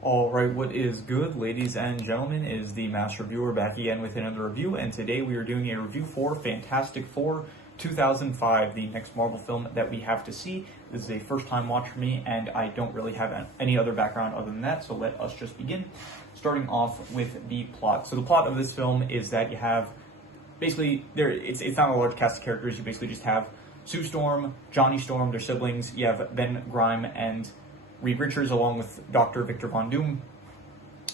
Alright, what is good, ladies and gentlemen, is the Master Reviewer back again with another review, and today we are doing a review for Fantastic Four 2005, the next Marvel film that we have to see. This is a first-time watch for me, and I don't really have any other background other than that, so let us just begin. Starting off with the plot. So the plot of this film is that you have, basically, it's not a large cast of characters, you basically just have Sue Storm, Johnny Storm, their siblings, you have Ben Grimm and Reed Richards along with Dr. Victor Von Doom.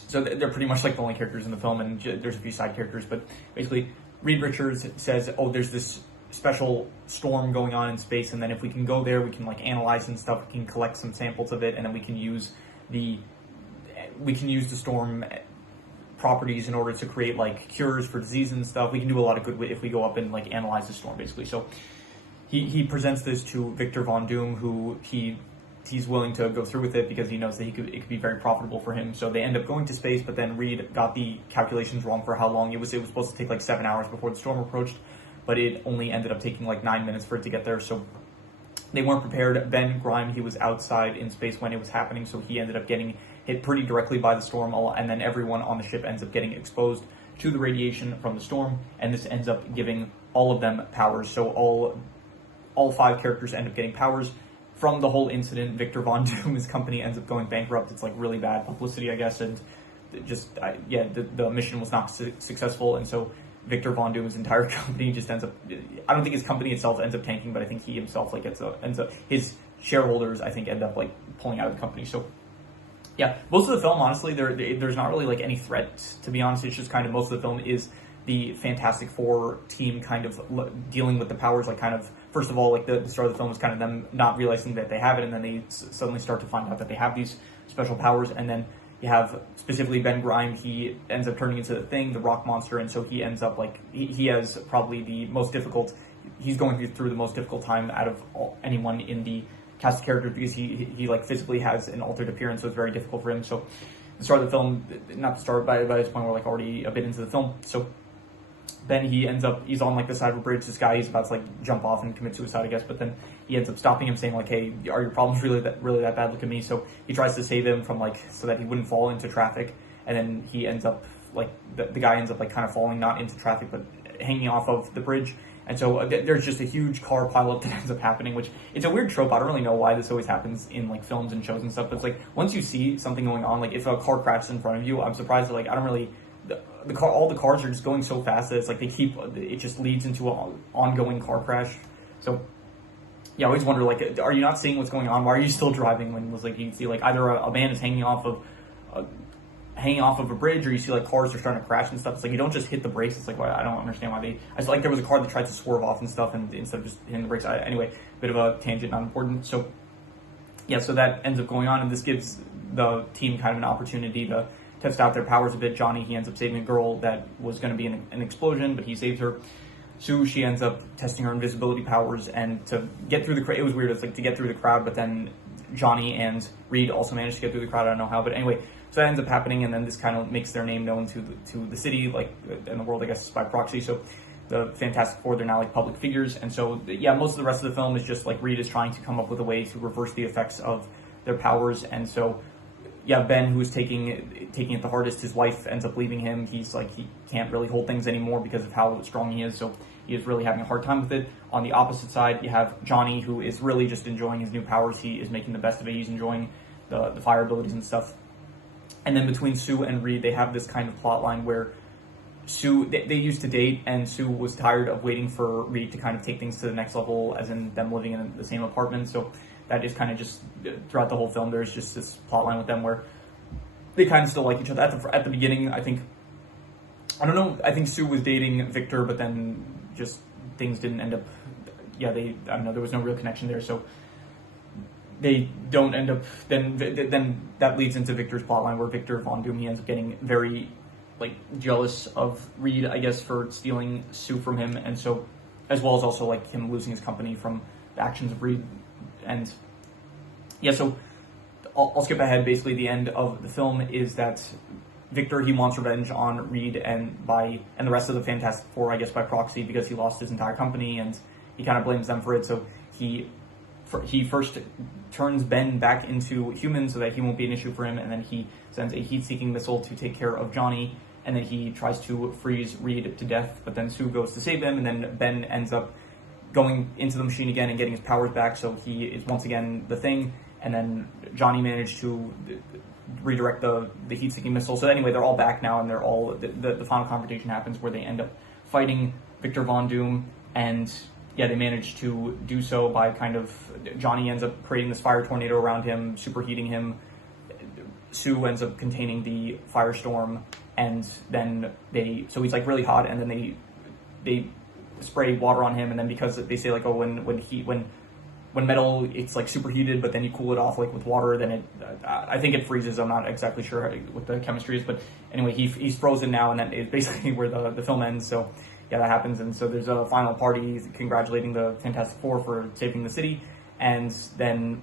So they're pretty much like the only characters in the film, and there's a few side characters, but basically Reed Richards says, oh, there's this special storm going on in space, and then if we can go there, we can like analyze and stuff, we can collect some samples of it, and then we can use the storm properties in order to create like cures for disease and stuff. We can do a lot of good if we go up and like analyze the storm, basically. So he presents this to Victor Von Doom, who he's willing to go through with it because he knows that it could be very profitable for him. So they end up going to space, but then Reed got the calculations wrong for how long it was supposed to take like 7 hours before the storm approached, but it only ended up taking like 9 minutes for it to get there. So they weren't prepared. Ben Grimm, he was outside in space when it was happening, so he ended up getting hit pretty directly by the storm, and then everyone on the ship ends up getting exposed to the radiation from the storm, and this ends up giving all of them powers. So all 5 characters end up getting powers. From the whole incident, Victor Von Doom's company ends up going bankrupt. It's like really bad publicity, I guess, and just the mission was not successful, and so Victor Von Doom's entire company just ends up. I don't think his company itself ends up tanking, but I think he himself like ends up his shareholders I think end up like pulling out of the company. So yeah, most of the film, honestly, there's not really like any threat, to be honest. It's just kind of most of the film is the Fantastic Four team kind of dealing with the powers, like kind of, first of all, like the start of the film is kind of them not realizing that they have it, and then they suddenly start to find out that they have these special powers, and then you have specifically Ben Grimm, he ends up turning into the Thing, the rock monster, and so he ends up like, he has probably the most difficult, he's going through the most difficult time out of anyone in the cast of characters because he like physically has an altered appearance, so it's very difficult for him. So the start of the film, not the start, by this point we're like already a bit into the film, so then he's on like the side of a bridge. This guy, he's about to like jump off and commit suicide, I guess, but then he ends up stopping him, saying like, hey, are your problems really that bad? Look at me. So he tries to save him from like, so that he wouldn't fall into traffic, and then he ends up like, the guy ends up like kind of falling, not into traffic, but hanging off of the bridge. And so there's just a huge car pileup that ends up happening, which it's a weird trope. I don't really know why this always happens in like films and shows and stuff, but it's like once you see something going on, like if a car crashes in front of you, I'm surprised that like I don't really, all the cars are just going so fast that it's like it just leads into an ongoing car crash. So yeah, I always wonder, like, are you not seeing what's going on? Why are you still driving when it was like you can see like either a man is hanging off of a bridge, or you see like cars are starting to crash and stuff. It's like you don't just hit the brakes. It's like, why, I don't understand why I just, like there was a car that tried to swerve off and stuff, and instead of just hitting the brakes. Anyway, bit of a tangent, not important. So yeah, so that ends up going on, and this gives the team kind of an opportunity to test out their powers a bit. Johnny, he ends up saving a girl that was going to be in an explosion, but he saves her. Sue, she ends up testing her invisibility powers, and to get through the crowd, it was weird, it's like to get through the crowd, but then Johnny and Reed also managed to get through the crowd, I don't know how, but anyway, so that ends up happening, and then this kind of makes their name known to the city, like, in the world, I guess, by proxy. So the Fantastic Four, they're now like public figures, and so, yeah, most of the rest of the film is just like Reed is trying to come up with a way to reverse the effects of their powers, and so yeah, Ben, who's taking it the hardest, his wife ends up leaving him. He's like, he can't really hold things anymore because of how strong he is, so he is really having a hard time with it. On the opposite side, you have Johnny, who is really just enjoying his new powers. He is making the best of it. He's enjoying the fire abilities and stuff. And then between Sue and Reed, they have this kind of plot line where Sue, they used to date, and Sue was tired of waiting for Reed to kind of take things to the next level, as in them living in the same apartment. So that is kind of just throughout the whole film, there's just this plot line with them where they kind of still like each other. At the beginning, I think Sue was dating Victor, but then just things didn't end up, I don't know, there was no real connection there, so they don't end up, then that leads into Victor's plotline, where Victor Von Doom, he ends up getting very like jealous of Reed, I guess, for stealing Sue from him, and so, as well as also like him losing his company from the actions of Reed. And yeah, so I'll skip ahead. Basically, the end of the film is that Victor, he wants revenge on Reed and the rest of the Fantastic Four, I guess, by proxy, because he lost his entire company, and he kind of blames them for it. So he first turns Ben back into human so that he won't be an issue for him, and then he sends a heat-seeking missile to take care of Johnny, and then he tries to freeze Reed to death, but then Sue goes to save him, and then Ben ends up going into the machine again and getting his powers back, so he is once again the Thing, and then Johnny managed to redirect the heat-seeking missile. So anyway, they're all back now, and they're all, the final confrontation happens where they end up fighting Victor Von Doom, and yeah, they manage to do so by kind of, Johnny ends up creating this fire tornado around him, superheating him. Sue ends up containing the firestorm, and then so he's like really hot, and then they spray water on him, and then because they say like, oh, when metal, it's like superheated, but then you cool it off like with water, then I think it freezes. I'm not exactly sure what the chemistry is, but anyway, he's frozen now, and that is basically where the film ends. So yeah, that happens, and so there's a final party congratulating the Fantastic Four for saving the city, and then,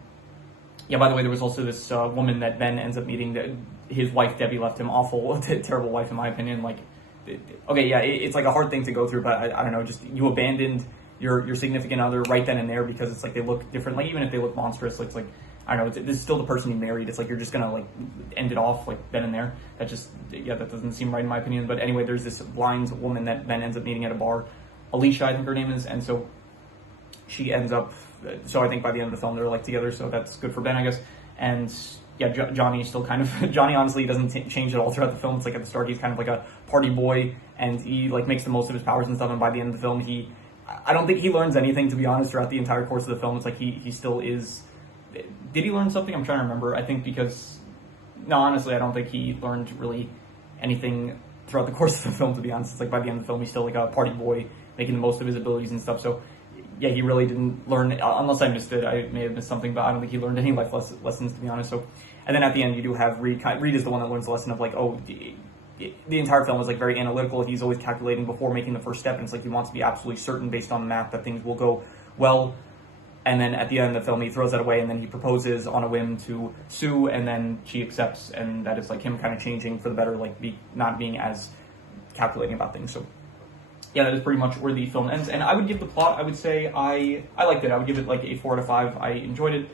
yeah, by the way, there was also this woman that Ben ends up meeting, his wife Debbie left him, awful, terrible wife in my opinion, like, okay, yeah, it's like a hard thing to go through, but I don't know, just, you abandoned your significant other right then and there because it's like they look different, like even if they look monstrous, it's like, I don't know, this is still the person you married. It's like you're just gonna like end it off like then and there. That just, yeah, that doesn't seem right in my opinion. But anyway, there's this blind woman that Ben ends up meeting at a bar, Alicia, I think her name is, and so she ends up. So I think by the end of the film they're like together, so that's good for Ben, I guess. And yeah, Johnny still kind of Johnny honestly doesn't change at all throughout the film. It's like at the start he's kind of like a party boy, and he like makes the most of his powers and stuff. And by the end of the film, I don't think he learns anything, to be honest, throughout the entire course of the film. It's like he still is. Did he learn something? I'm trying to remember. I think no, honestly, I don't think he learned really anything throughout the course of the film, to be honest. It's like by the end of the film, he's still like a party boy, making the most of his abilities and stuff. So yeah, he really didn't learn, unless I missed it. I may have missed something, but I don't think he learned any life lessons, to be honest. So, and then at the end, you do have Reed. Reed is the one that learns the lesson of like, oh, the entire film is like very analytical. He's always calculating before making the first step, and it's like he wants to be absolutely certain based on the math that things will go well. And then at the end of the film, he throws that away, and then he proposes on a whim to Sue, and then she accepts, and that is like him kind of changing for the better, like not being as calculating about things. So yeah, that is pretty much where the film ends. And I would give the plot, I would say I liked it. I would give it like a 4 out of 5. I enjoyed it.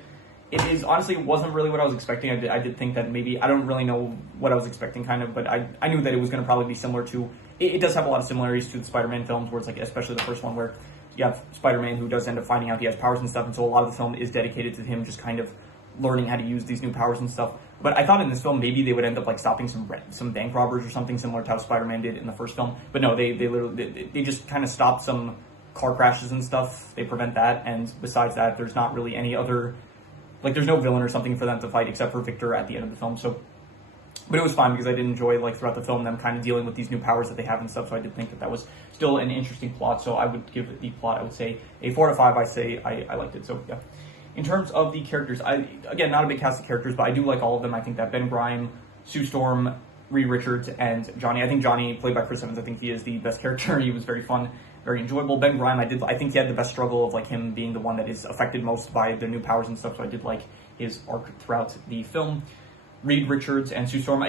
It is, honestly, it wasn't really what I was expecting. I did think that maybe, I don't really know what I was expecting kind of, but I knew that it was going to probably be similar to, it does have a lot of similarities to the Spider-Man films, where it's like, especially the first one, where you have Spider-Man who does end up finding out he has powers and stuff, and so a lot of the film is dedicated to him just kind of learning how to use these new powers and stuff. But I thought in this film maybe they would end up like stopping some bank robbers or something similar to how Spider-Man did in the first film. But no, they literally they just kind of stopped some car crashes and stuff. They prevent that, and besides that, there's not really any other, like there's no villain or something for them to fight except for Victor at the end of the film. So, but it was fine because I did enjoy like throughout the film them kind of dealing with these new powers that they have and stuff. So I did think that was still an interesting plot. So I would give the plot, I would say a 4 out of 5. I say I liked it. So yeah. In terms of the characters, again, not a big cast of characters, but I do like all of them. I think that Ben Grimm, Sue Storm, Reed Richards, and Johnny. I think Johnny, played by Chris Evans, I think he is the best character. He was very fun, very enjoyable. Ben Grimm, I think he had the best struggle of like him being the one that is affected most by the new powers and stuff. So I did like his arc throughout the film. Reed Richards and Sue Storm,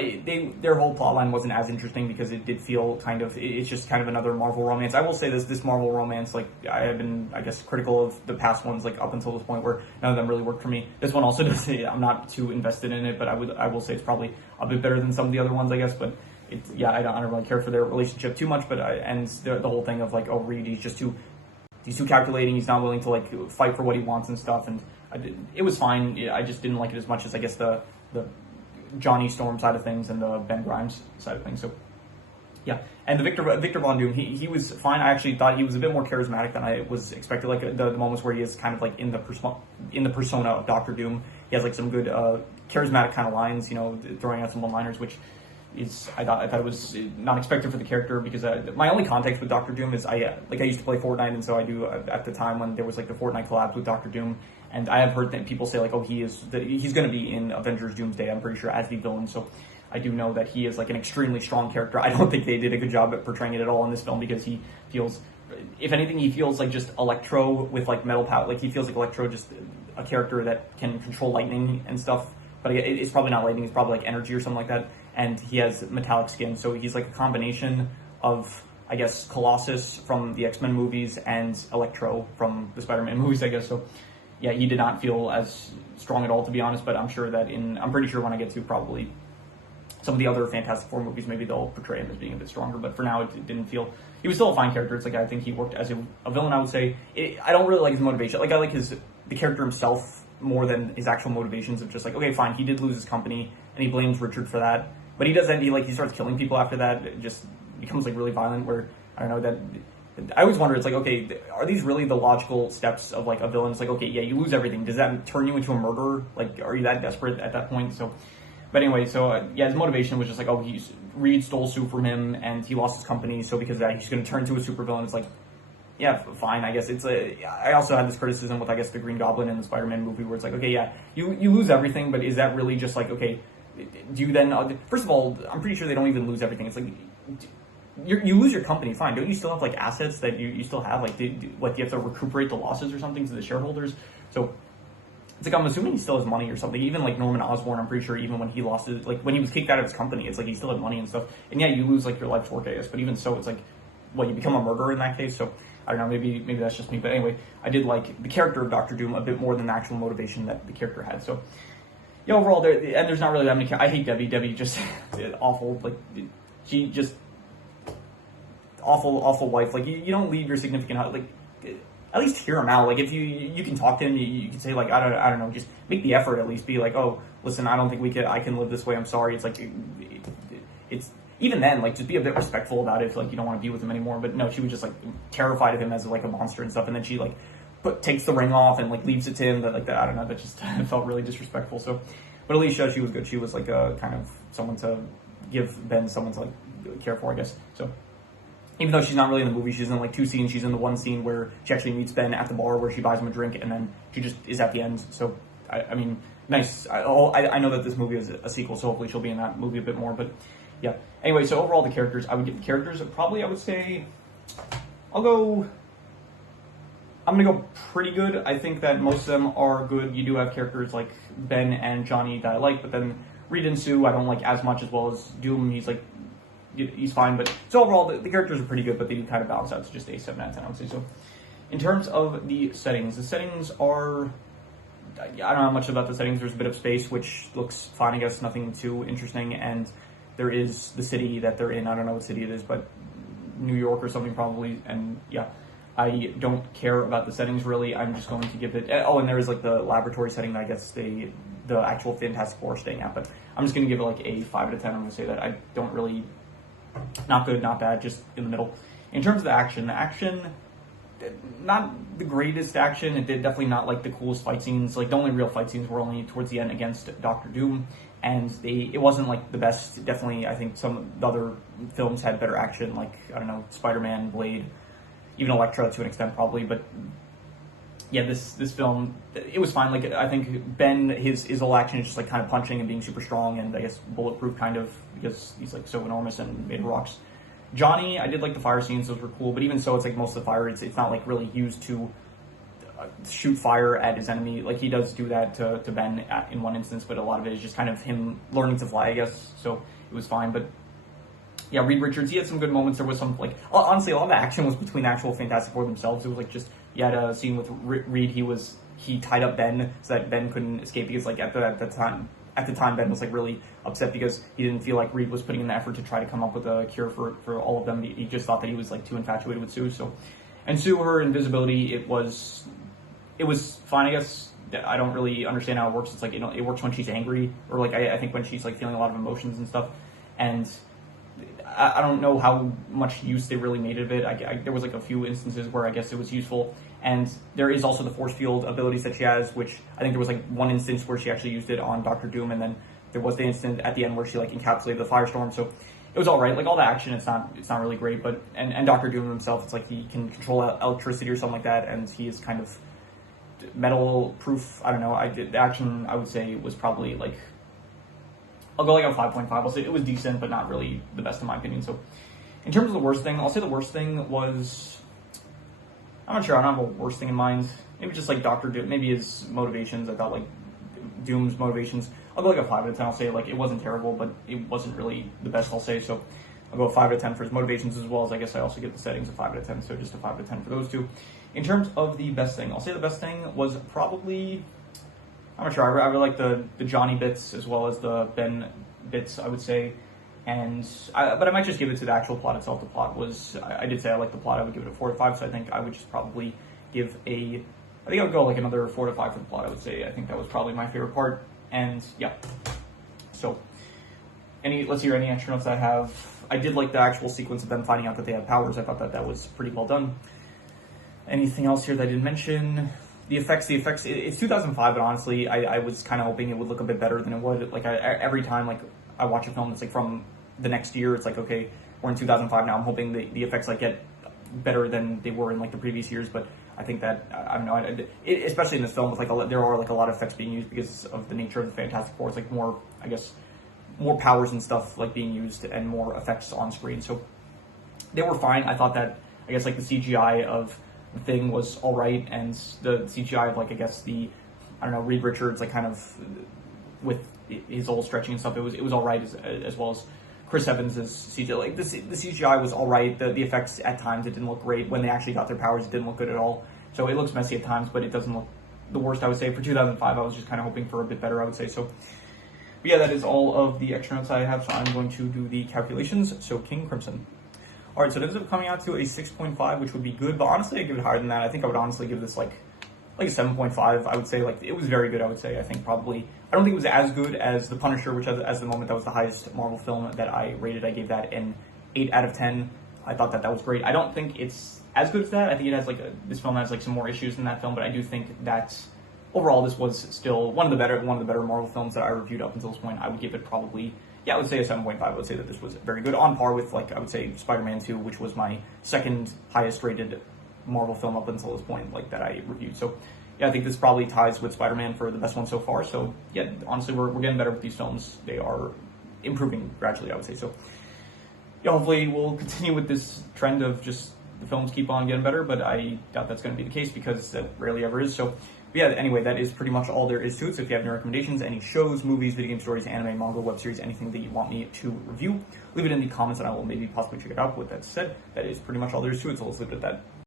their whole plotline wasn't as interesting because it did feel kind of, it's just kind of another Marvel romance. I will say this Marvel romance, like, I have been, I guess, critical of the past ones, like, up until this point where none of them really worked for me. This one also does, I'm not too invested in it, but I will say it's probably a bit better than some of the other ones, I guess, but I don't really care for their relationship too much, but and the whole thing of, like, oh, Reed, he's too calculating, he's not willing to, like, fight for what he wants and stuff, and it was fine. I just didn't like it as much as, I guess, the Johnny Storm side of things and the Ben Grimes side of things. So yeah, and the Victor Von Doom, he was fine. I actually thought he was a bit more charismatic than I was expected. Like the moments where he is kind of like in the persona of Doctor Doom, he has like some good charismatic kind of lines, you know, throwing out some one-liners, which is I thought it was not expected for the character, because my only context with Doctor Doom is I used to play Fortnite, and so I do at the time when there was like the Fortnite collabs with Doctor Doom. And I have heard that people say like, oh, he's going to be in Avengers Doomsday, I'm pretty sure, as the villain. So I do know that he is like an extremely strong character. I don't think they did a good job at portraying it at all in this film, because he feels, if anything, he feels like just Electro with like metal power. Like he feels like Electro, just a character that can control lightning and stuff. But it's probably not lightning, it's probably like energy or something like that. And he has metallic skin, so he's like a combination of, I guess, Colossus from the X-Men movies and Electro from the Spider-Man movies, I guess. So yeah, he did not feel as strong at all, to be honest. But I'm pretty sure when I get to probably some of the other Fantastic Four movies, maybe they'll portray him as being a bit stronger. But for now, it didn't feel. He was still a fine character. It's like I think he worked as a villain. I would say I don't really like his motivation. Like I like the character himself more than his actual motivations of just like, okay, fine, he did lose his company and he blames Richard for that, but he does end. He starts killing people after that. It just becomes like really violent. Where I don't know that. I always wonder, it's like, okay, are these really the logical steps of like a villain? It's like, okay, yeah, you lose everything. Does that turn you into a murderer? Like, are you that desperate at that point? So, but anyway, yeah, his motivation was just like, oh, Reed stole Sue from him and he lost his company, so because of that, he's going to turn into a supervillain. It's like, yeah, fine, I guess. I also had this criticism with, I guess, the Green Goblin in the Spider-Man movie where it's like, okay, yeah, you lose everything, but is that really just like, okay, do you then, first of all, I'm pretty sure they don't even lose everything. It's like, you lose your company, fine. Don't you still have like assets that you still have? Like, do you have to recuperate the losses or something to the shareholders? So it's like I'm assuming he still has money or something. Even like Norman Osborn, I'm pretty sure even when he lost it, like when he was kicked out of his company, it's like he still had money and stuff. And yeah, you lose like your life's work, I guess. But even so, it's like, well, you become a murderer in that case. So I don't know. Maybe that's just me. But anyway, I did like the character of Doctor Doom a bit more than the actual motivation that the character had. So yeah, overall, there's not really that many. I hate Debbie. Debbie just awful. Like she just. Awful wife. Like you don't leave your significant other, like at least hear him out. Like if you can talk to him, you can say like I don't know, just make the effort at least. Be like, oh, listen, I don't think I can live this way. I'm sorry. It's like it's even then like just be a bit respectful about it if like you don't want to be with him anymore. But no, she was just like terrified of him as like a monster and stuff. And then she like takes the ring off and like leaves it to him. That I don't know. That just felt really disrespectful. So, but Alicia, she was good. She was like a kind of someone to give Ben someone to like care for, I guess. So. Even though she's not really in the movie, she's in like 2 scenes. She's in the one scene where she actually meets Ben at the bar where she buys him a drink, and then she just is at the end. So, I mean, nice. I know that this movie is a sequel, so hopefully she'll be in that movie a bit more. But yeah. Anyway, so overall, the characters, I would give the characters probably, I would say, I'm going to go pretty good. I think that most of them are good. You do have characters like Ben and Johnny that I like, but then Reed and Sue I don't like as much, as well as Doom. He's fine, but so overall the characters are pretty good, but they do kind of balance out to just a 7 out of 10, I would say. So in terms of the settings are, I don't know much about the settings. There's a bit of space, which looks fine, I guess, nothing too interesting, and there is the city that they're in. I don't know what city it is, but New York or something probably, and yeah, I don't care about the settings really. I'm just going to give it, oh, and there is like the laboratory setting that I guess the actual Fantastic Four are staying at, but I'm just going to give it like a 5 out of 10. I'm going to say that I don't really, not good, not bad, just in the middle. In terms of the action, not the greatest action. It did definitely not like the coolest fight scenes. Like the only real fight scenes were only towards the end against Doctor Doom, and it wasn't like the best. Definitely, I think some of the other films had better action, like I don't know, Spider-Man, Blade, even Elektra to an extent probably. But yeah, this film, it was fine. Like I think Ben, his whole action is just like kind of punching and being super strong, and I guess bulletproof kind of because he's like so enormous and made of rocks. Johnny, I did like the fire scenes; those were cool. But even so, it's like most of the fire, it's not like really used to shoot fire at his enemy. Like he does do that to Ben in one instance, but a lot of it is just kind of him learning to fly, I guess. So it was fine. But yeah, Reed Richards, he had some good moments. There was some like honestly, a lot of the action was between the actual Fantastic Four themselves. It was like just you had a scene with Reed. He tied up Ben so that Ben couldn't escape because like at the time Ben was like really upset because he didn't feel like Reed was putting in the effort to try to come up with a cure for all of them. He just thought that he was like too infatuated with Sue. So, and Sue, her invisibility, it was fine, I guess. I don't really understand how it works. It's like, it works when she's angry, or like I think when she's like feeling a lot of emotions and stuff. And I don't know how much use they really made of it. There was like a few instances where I guess it was useful. And there is also the force field abilities that she has, which I think there was like one instance where she actually used it on Doctor Doom, and then there was the instant at the end where she like encapsulated the firestorm. So it was all right. Like all the action, it's not really great, but and Doctor Doom himself, it's like he can control electricity or something like that, and he is kind of metal proof. I don't know. The action, I would say, was probably like, I'll go like a 5.5. I'll say it was decent, but not really the best in my opinion. So in terms of the worst thing, I'll say the worst thing was, I'm not sure. I don't have a worst thing in mind. Maybe just like Doctor Doom. Maybe his motivations. I thought like Doom's motivations. I'll go like a 5 out of 10. I'll say like it wasn't terrible, but it wasn't really the best. I'll say so. I'll go a 5 out of 10 for his motivations, as well as I guess I also give the settings a 5 out of 10, so just a 5 out of 10 for those two. In terms of the best thing, I'll say the best thing was probably, I'm not sure, I really like the Johnny bits as well as the Ben bits, I would say. But I might just give it to the actual plot itself. The plot was, I did say I liked the plot, I would give it a 4 to 5, so I think I would just probably give I think I would go like another 4 to 5 for the plot, I would say. I think that was probably my favorite part, and yeah. So, let's hear any extra notes I have. I did like the actual sequence of them finding out that they have powers. I thought that was pretty well done. Anything else here that I didn't mention? The effects, it's 2005, but honestly, I was kind of hoping it would look a bit better than it would. Like, every time, like, I watch a film that's, like, from the next year, it's like, okay, we're in 2005 now, I'm hoping the effects, like, get better than they were in, like, the previous years, but I think that, I don't know, especially in this film, with, like, there are, like, a lot of effects being used because of the nature of the Fantastic Four. It's, like, more, I guess, more powers and stuff, like, being used and more effects on screen, so they were fine. I thought that, I guess, like, the CGI of the Thing was alright, and the CGI of, like, I guess the, I don't know, Reed Richards, like, kind of with his whole stretching and stuff, it was alright, as well as Chris Evans' CGI. Like, the CGI was alright. The effects at times, it didn't look great. When they actually got their powers, it didn't look good at all. So it looks messy at times, but it doesn't look the worst, I would say. For 2005, I was just kind of hoping for a bit better, I would say. So, but yeah, that is all of the extra notes I have, so I'm going to do the calculations. So, King Crimson. Alright, so it ends up coming out to a 6.5, which would be good, but honestly, I'd give it higher than that. I think I would honestly give this, like a 7.5, I would say. Like, it was very good, I would say. I think probably, I don't think it was as good as The Punisher, which as the moment, that was the highest Marvel film that I rated. I gave that an 8 out of 10. I thought that was great. I don't think it's as good as that. I think it has, like, this film has, like, some more issues than that film, but I do think that overall this was still one of the better Marvel films that I reviewed up until this point. I would give it probably, yeah, I would say a 7.5. I would say that this was very good, on par with, like, I would say Spider-Man 2, which was my second highest rated Marvel film up until this point, like, that I reviewed. So yeah, I think this probably ties with Spider-Man for the best one so far. So yeah, honestly, we're getting better with these films. They are improving gradually, I would say. So yeah, hopefully we'll continue with this trend of just the films keep on getting better, but I doubt that's going to be the case because that rarely ever is. So but yeah, anyway, that is pretty much all there is to it. So if you have any recommendations, any shows, movies, video game stories, anime, manga, web series, anything that you want me to review, leave it in the comments and I will maybe possibly check it out. With that said, that is pretty much all there is to it, so let's leave it at that.